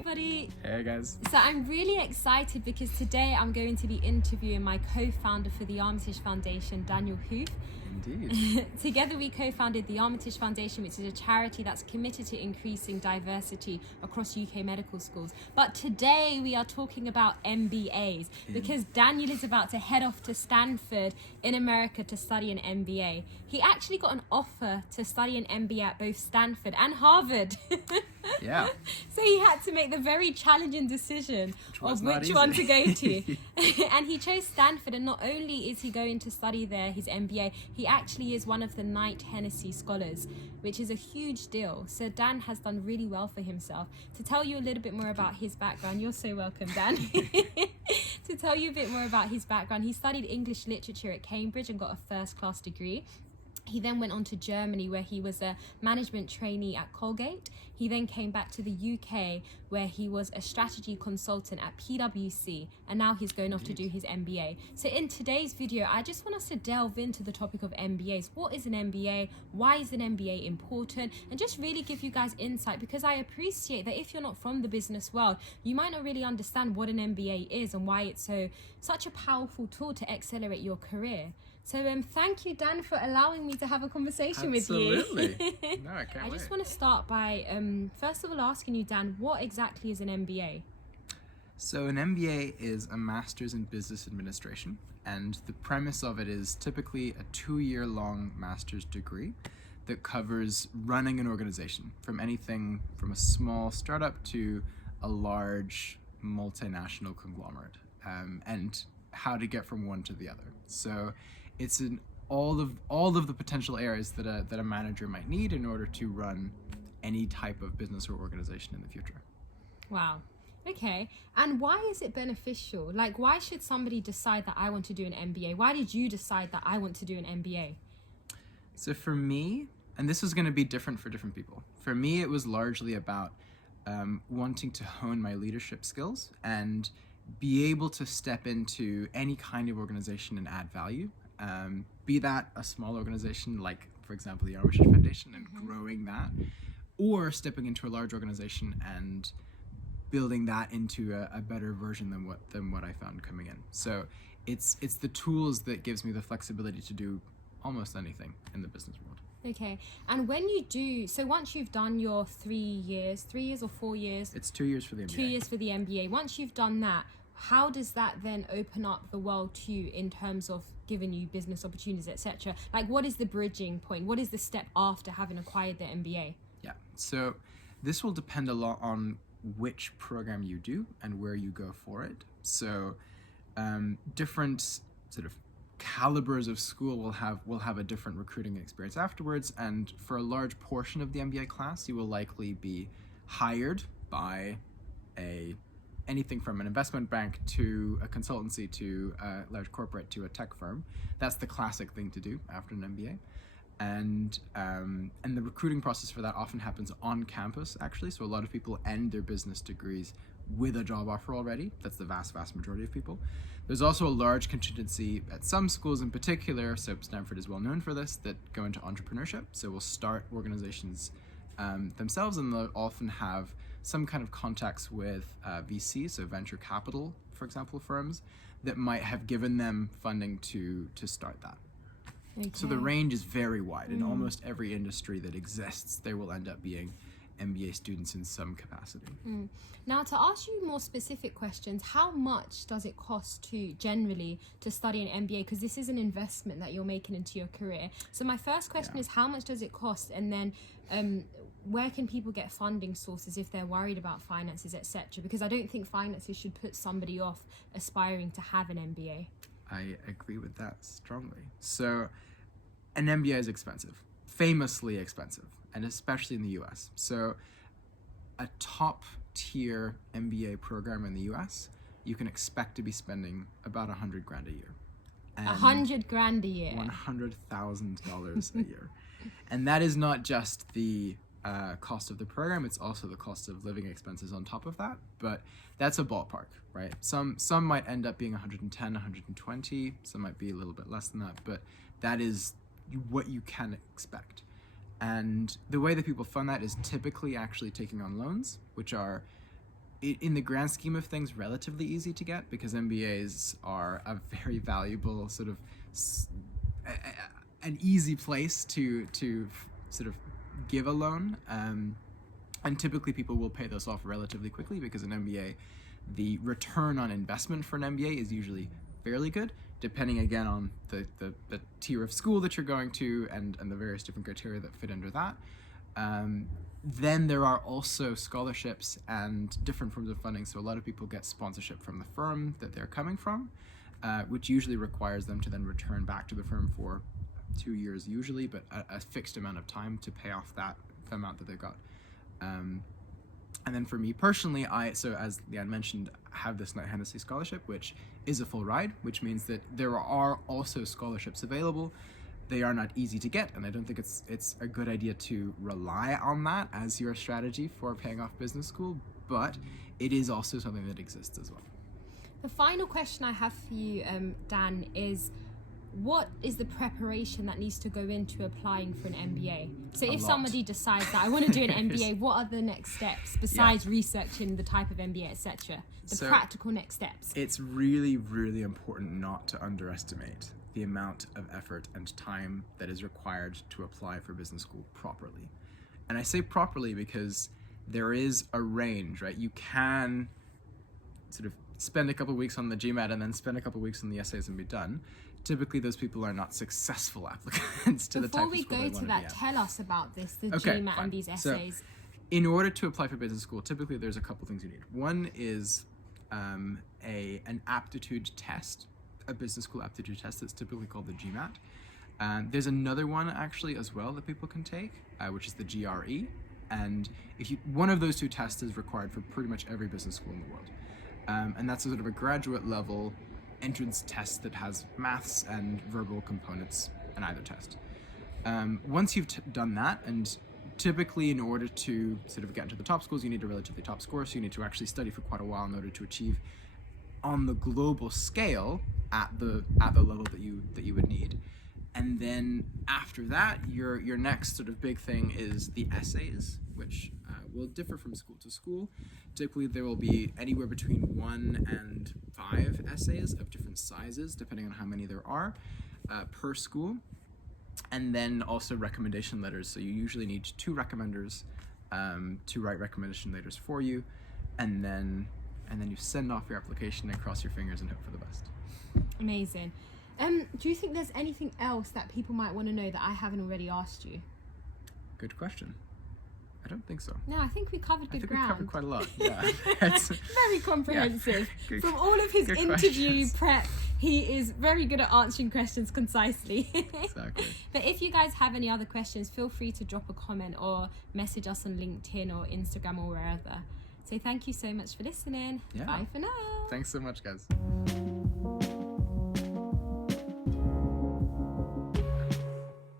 everybody. Hey guys. So I'm really excited because today I'm going to be interviewing my co-founder for the Armitage Foundation, Daniel Huf. Indeed. Together we co-founded the Armitage Foundation, which is a charity that's committed to increasing diversity across UK medical schools. But today we are talking about MBAs because Daniel is about to head off to Stanford in America to study an MBA. He actually got an offer to study an MBA at both Stanford and Harvard. Yeah. So he had to make the very challenging decision of which one to go to. And he chose Stanford, and not only is he going to study there his MBA, he actually is one of the Knight Hennessy Scholars, which is a huge deal. So Dan has done really well for himself. To tell you a little bit more about his background, you're so welcome, Dan. To tell you a bit more about his background, he studied English literature at Cambridge and got a first-class degree. He then went on to Germany, where he was a management trainee at Colgate. He then came back to the UK, where he was a strategy consultant at PwC, and now he's going off to do his MBA. So in today's video, I just want us to delve into the topic of MBAs. What is an MBA? Why is an MBA important? And just really give you guys insight, because I appreciate that if you're not from the business world, you might not really understand what an MBA is and why it's such a powerful tool to accelerate your career. So thank you, Dan, for allowing me to have a conversation with you. Absolutely. No, I can't I just want to start by, first of all, asking you, Dan, what exactly is an MBA? So an MBA is a Master's in Business Administration, and the premise of it is typically a 2-year-long master's degree that covers running an organization, from anything from a small startup to a large multinational conglomerate, and how to get from one to the other. So it's in all of the potential areas that a manager might need in order to run any type of business or organization in the future. Wow. Okay. And why is it beneficial? Like, why should somebody decide that I want to do an MBA? Why did you decide that I want to do an MBA? So for me, and this is going to be different for different people, for me it was largely about wanting to hone my leadership skills and be able to step into any kind of organization and add value. Be that a small organization like, for example, the Armitage Foundation, and growing that, or stepping into a large organization and building that into a better version than what I found coming in. So it's the tools that gives me the flexibility to do almost anything in the business world. Okay. And when you do, so once you've done your 3 years or 4 years? It's 2 years for the MBA. 2 years for the MBA. Once you've done that, how does that then open up the world to you in terms of giving you business opportunities, etc.? Like, what is the bridging point? What is the step after having acquired the MBA? Yeah, so this will depend a lot on which program you do and where you go for it. So different sort of calibers of school will have a different recruiting experience afterwards, and for a large portion of the MBA class, you will likely be hired by anything from an investment bank to a consultancy to a large corporate to a tech firm. That's the classic thing to do after an MBA. And the recruiting process for that often happens on campus, actually. So a lot of people end their business degrees with a job offer already. That's the vast majority of people. There's also a large contingency at some schools in particular, so Stanford is well known for this, that go into entrepreneurship. So we'll start organizations themselves, and they'll often have some kind of contacts with VC, so venture capital, for example, firms that might have given them funding to start that. Okay. So the range is very wide. In almost every industry that exists, there will end up being MBA students in some capacity. Now, to ask you more specific questions, how much does it cost to generally to study an MBA? Because this is an investment that you're making into your career. So my first question is, how much does it cost? And then where can people get funding sources if they're worried about finances, etc.? Because I don't think finances should put somebody off aspiring to have an MBA. I agree with that strongly. So an MBA is expensive, famously expensive, and especially in the US. So a top tier MBA program in the US, you can expect to be spending about $100,000 a year. $100,000 a year. $100,000 a year. And that is not just the cost of the program, it's also the cost of living expenses on top of that. But that's a ballpark, right? Some might end up being 110, 120, some might be a little bit less than that, but that is what you can expect. And the way that people fund that is typically actually taking on loans, which are in the grand scheme of things, relatively easy to get, because MBAs are a very valuable sort of an easy place to sort of give a loan, and typically people will pay those off relatively quickly, because an MBA, the return on investment for an MBA is usually fairly good, depending again on the tier of school that you're going to and the various different criteria that fit under that. Then there are also scholarships and different forms of funding. So a lot of people get sponsorship from the firm that they're coming from, which usually requires them to then return back to the firm for 2 years usually, but a fixed amount of time to pay off the amount that they've got. And then for me personally, so as Leanne mentioned, have this Knight Hennessy scholarship, which is a full ride, which means that there are also scholarships available. They are not easy to get, and I don't think it's a good idea to rely on that as your strategy for paying off business school, but it is also something that exists as well. The final question I have for you, Dan, is what is the preparation that needs to go into applying for an MBA? So if somebody decides that I want to do an MBA, what are the next steps besides researching the type of MBA, etc.? The practical next steps. It's really, really important not to underestimate the amount of effort and time that is required to apply for business school properly. And I say properly because there is a range, right? You can sort of spend a couple of weeks on the GMAT and then spend a couple of weeks on the essays and be done. Typically, those people are not successful applicants to the type of school they want to be at. Before we go to that, tell us about this, the GMAT and these essays. So, in order to apply for business school, typically there's a couple things you need. One is an aptitude test, a business school aptitude test that's typically called the GMAT. There's another one actually as well that people can take, which is the GRE. And one of those two tests is required for pretty much every business school in the world. And that's a sort of a graduate level entrance test that has maths and verbal components in either test. Once you've done that, and typically in order to sort of get into the top schools, you need a relatively top score, so you need to actually study for quite a while in order to achieve on the global scale at the level that you would need. And then after that, your next sort of big thing is the essays, which will differ from school to school. Typically, there will be anywhere between 1 and 5 essays of different sizes, depending on how many there are per school. And then also recommendation letters. So you usually need 2 recommenders to write recommendation letters for you, and then you send off your application and cross your fingers and hope for the best. Amazing. Do you think there's anything else that people might want to know that I haven't already asked you? Good question. I don't think so. No, I think we covered good ground. We covered quite a lot. Yeah. Very comprehensive. Yeah. From all of his good interview questions. prep, he is very good at answering questions concisely. Exactly. But if you guys have any other questions, feel free to drop a comment or message us on LinkedIn or Instagram or wherever. So thank you so much for listening. Yeah. Bye for now. Thanks so much, guys.